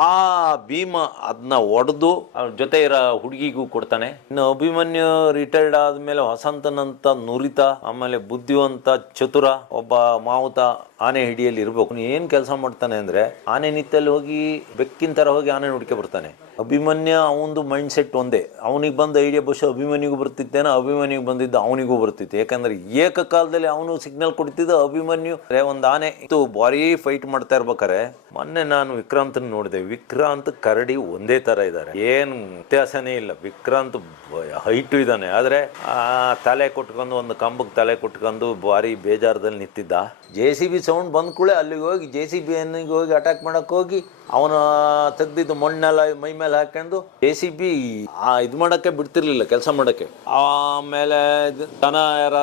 ಆ ಭೀಮ ಅದನ್ನ ಒಡೆದು ಅವ್ರ ಜೊತೆ ಇರೋ ಹುಡುಗಿಗೂ ಕೊಡ್ತಾನೆ. ಇನ್ನು ಅಭಿಮನ್ಯು ರಿಟೈರ್ಡ್ ಆದ್ಮೇಲೆ ವಸಂತನಂತ ನುರಿತ, ಆಮೇಲೆ ಬುದ್ಧಿವಂತ ಚತುರ ಒಬ್ಬ ಮಾವುತ ಆನೆ ಹಿಡಿಯಲ್ಲಿ ಇರ್ಬೇಕು. ಏನ್ ಕೆಲಸ ಮಾಡ್ತಾನೆ ಅಂದ್ರೆ ಆನೆ ನಿತ್ತಲ್ಲಿ ಹೋಗಿ ಬೆಕ್ಕಿನ ತರ ಹೋಗಿ ಆನೆ ಹುಡ್ಕೆ ಬರ್ತಾನೆ. ಅಭಿಮನ್ಯ ಅವನದು ಮೈಂಡ್ ಸೆಟ್ ಒಂದೇ, ಅವನಿಗೆ ಬಂದ ಐಡಿಯಾ ಬಹುಶಃ ಅಭಿಮನ್ಯುಗೂ ಬರ್ತಿತ್ತೇನೋ, ಅಭಿಮನ್ಯುಗೆ ಬಂದಿದ್ದು ಅವನಿಗೂ ಬರ್ತಿತ್ತು. ಯಾಕಂದ್ರೆ ಏಕಕಾಲದಲ್ಲಿ ಅವನು ಸಿಗ್ನಲ್ ಕೊಡ್ತಿದ್ದ, ಅಭಿಮನ್ಯು ಒಂದು ಆನೆ ಇತ್ತು ಭಾರಿ ಫೈಟ್ ಮಾಡ್ತಾ ಇರ್ಬೇಕಾರೆ ಮೊನ್ನೆ ನಾನು ವಿಕ್ರಾಂತ್ ನೋಡಿದೆ. ವಿಕ್ರಾಂತ್ ಕರಡಿ ಒಂದೇ ತರ ಇದ್ದಾರೆ, ಏನ್ ವ್ಯತ್ಯಾಸನೇ ಇಲ್ಲ. ವಿಕ್ರಾಂತ್ ಹೈಟು ಇದ್ದಾನೆ, ಆದ್ರೆ ಆ ತಲೆ ಕೊಟ್ಕೊಂಡು ಒಂದು ಕಂಬಕ್ಕೆ ತಲೆ ಕೊಟ್ಕೊಂಡು ಭಾರಿ ಬೇಜಾರದಲ್ಲಿ ನಿಂತಿದ್ದ. JCB ಸೌಂಡ್ ಬಂದ ಕೂಡಲೇ ಅಲ್ಲಿಗೆ ಹೋಗಿ JCB ಹೋಗಿ ಅಟ್ಯಾಕ್ ಮಾಡಕ್ ಹೋಗಿ ಅವನ ತೆಗ್ದಿದ್ದು ಮಣ್ಣೆಲ್ಲ ಮೈ ಮೇಲೆ ಹಾಕೊಂಡು JCB ಇದು ಮಾಡಕ್ಕೆ ಬಿಡ್ತಿರ್ಲಿಲ್ಲ, ಕೆಲಸ ಮಾಡಕ್ಕೆ. ಆಮೇಲೆ ದನ ಯಾರು